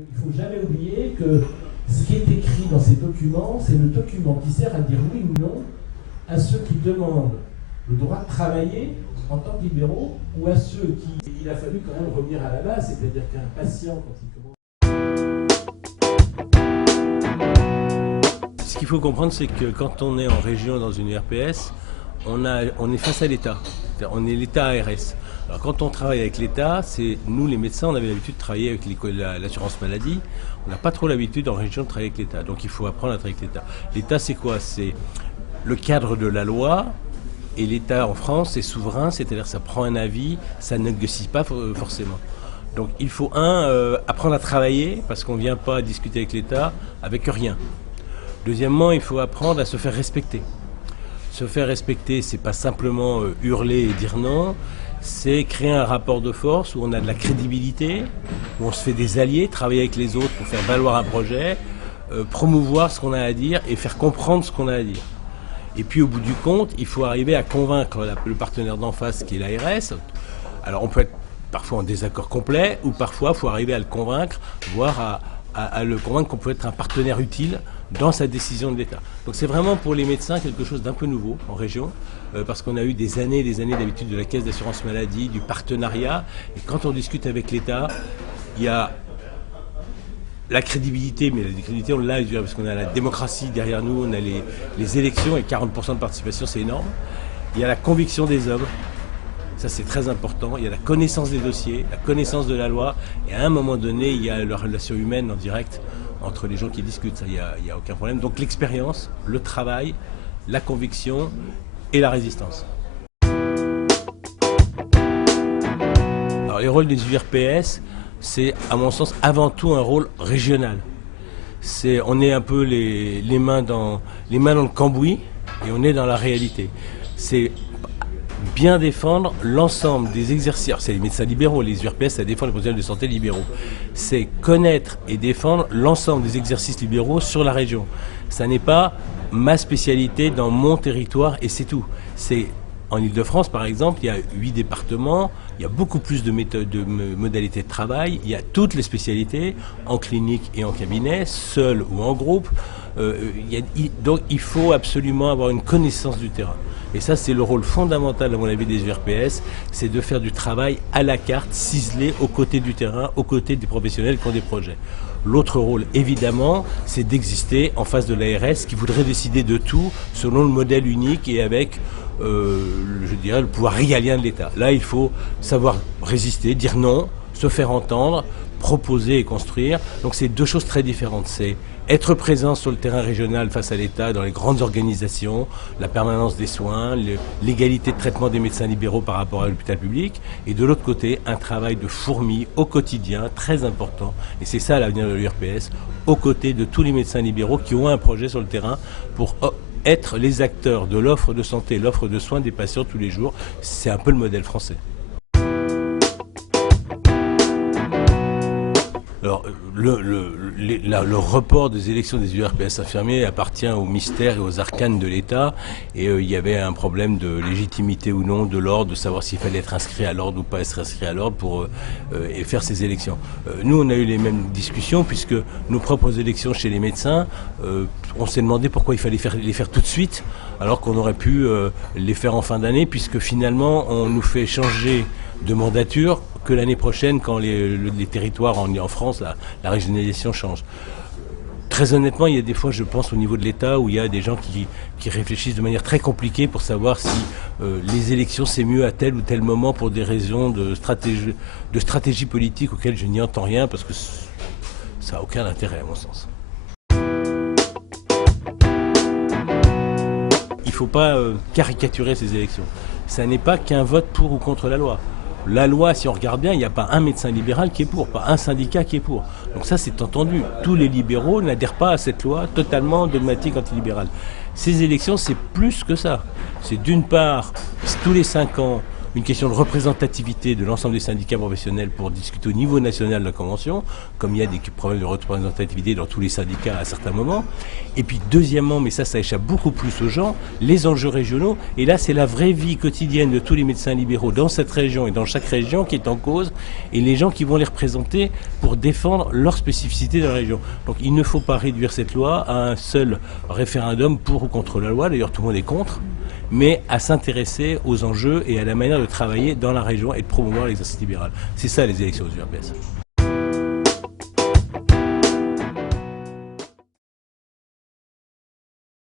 Il ne faut jamais oublier que ce qui est écrit dans ces documents, c'est le document qui sert à dire oui ou non à ceux qui demandent le droit de travailler en tant que libéraux ou à ceux qui... Il a fallu quand même revenir à la base, c'est-à-dire qu'un patient, quand il commence... Ce qu'il faut comprendre, c'est que quand on est en région dans une URPS, on est face à l'État. On est l'État ARS. Alors quand on travaille avec l'État, c'est nous les médecins, on avait l'habitude de travailler avec l'assurance maladie. On n'a pas trop l'habitude en région de travailler avec l'État. Donc il faut apprendre à travailler avec l'État. L'État, c'est quoi? C'est le cadre de la loi. Et l'État en France est souverain, c'est-à-dire ça prend un avis, ça ne négocie pas forcément. Donc il faut apprendre à travailler, parce qu'on ne vient pas discuter avec l'État avec rien. Deuxièmement, il faut apprendre à se faire respecter. Se faire respecter, c'est pas simplement hurler et dire non, c'est créer un rapport de force où on a de la crédibilité, où on se fait des alliés, travailler avec les autres pour faire valoir un projet, promouvoir ce qu'on a à dire et faire comprendre ce qu'on a à dire. Et puis au bout du compte, il faut arriver à convaincre le partenaire d'en face qui est l'ARS. Alors on peut être parfois en désaccord complet ou parfois il faut arriver à le convaincre, voire à le convaincre qu'on peut être un partenaire utile dans sa décision de l'État. Donc c'est vraiment pour les médecins quelque chose d'un peu nouveau en région, parce qu'on a eu des années et des années d'habitude de la caisse d'assurance maladie, du partenariat, et quand on discute avec l'État, il y a la crédibilité, mais la crédibilité on l'a parce qu'on a la démocratie derrière nous, on a les élections et 40% de participation, c'est énorme. Il y a la conviction des hommes, ça c'est très important. Il y a la connaissance des dossiers, la connaissance de la loi, et à un moment donné, il y a la relation humaine en direct entre les gens qui discutent, ça il y a aucun problème. Donc l'expérience, le travail, la conviction et la résistance. Alors les rôles des URPS, c'est à mon sens avant tout un rôle régional. On est un peu les mains dans le cambouis et on est dans la réalité. C'est bien défendre l'ensemble des exercices. Alors, c'est les médecins libéraux, les URPS, ça défend les professionnels de santé libéraux. C'est connaître et défendre l'ensemble des exercices libéraux sur la région. Ça n'est pas ma spécialité dans mon territoire et c'est tout. C'est en Ile-de-France, par exemple, il y a 8 départements, il y a beaucoup plus de modalités de travail, il y a toutes les spécialités, en clinique et en cabinet, seul ou en groupe. Donc il faut absolument avoir une connaissance du terrain. Et ça, c'est le rôle fondamental, à mon avis, des URPS, c'est de faire du travail à la carte, ciselé, aux côtés du terrain, aux côtés des professionnels qui ont des projets. L'autre rôle, évidemment, c'est d'exister en face de l'ARS qui voudrait décider de tout selon le modèle unique et avec, je dirais, le pouvoir régalien de l'État. Là, il faut savoir résister, dire non, se faire entendre, proposer et construire. Donc c'est deux choses très différentes. C'est être présent sur le terrain régional face à l'État, dans les grandes organisations, la permanence des soins, l'égalité de traitement des médecins libéraux par rapport à l'hôpital public, et de l'autre côté, un travail de fourmi au quotidien, très important, et c'est ça l'avenir de l'URPS, aux côtés de tous les médecins libéraux qui ont un projet sur le terrain pour être les acteurs de l'offre de santé, l'offre de soins des patients tous les jours. C'est un peu le modèle français. Alors, le report des élections des URPS infirmiers appartient au mystère et aux arcanes de l'État. Et il y avait un problème de légitimité ou non de l'ordre, de savoir s'il fallait être inscrit à l'ordre ou pas être inscrit à l'ordre pour faire ces élections. Nous, on a eu les mêmes discussions puisque nos propres élections chez les médecins, on s'est demandé pourquoi il fallait les faire tout de suite alors qu'on aurait pu les faire en fin d'année puisque finalement, on nous fait changer de mandature que l'année prochaine quand les territoires en France, la régionalisation change. Très honnêtement, il y a des fois, je pense, au niveau de l'État où il y a des gens qui réfléchissent de manière très compliquée pour savoir si les élections c'est mieux à tel ou tel moment pour des raisons de stratégie politique auxquelles je n'y entends rien parce que ça n'a aucun intérêt à mon sens. Il ne faut pas caricaturer ces élections. Ça n'est pas qu'un vote pour ou contre la loi. La loi, si on regarde bien, il n'y a pas un médecin libéral qui est pour, pas un syndicat qui est pour. Donc ça, c'est entendu. Tous les libéraux n'adhèrent pas à cette loi totalement dogmatique antilibérale. Ces élections, c'est plus que ça. C'est d'une part, tous les 5 ans, une question de représentativité de l'ensemble des syndicats professionnels pour discuter au niveau national de la Convention, comme il y a des problèmes de représentativité dans tous les syndicats à certains moments. Et puis deuxièmement, mais ça échappe beaucoup plus aux gens, les enjeux régionaux. Et là, c'est la vraie vie quotidienne de tous les médecins libéraux dans cette région et dans chaque région qui est en cause, et les gens qui vont les représenter pour défendre leurs spécificités de la région. Donc il ne faut pas réduire cette loi à un seul référendum pour ou contre la loi, d'ailleurs tout le monde est contre, mais à s'intéresser aux enjeux et à la manière de travailler dans la région et de promouvoir l'exercice libéral. C'est ça les élections aux URPS.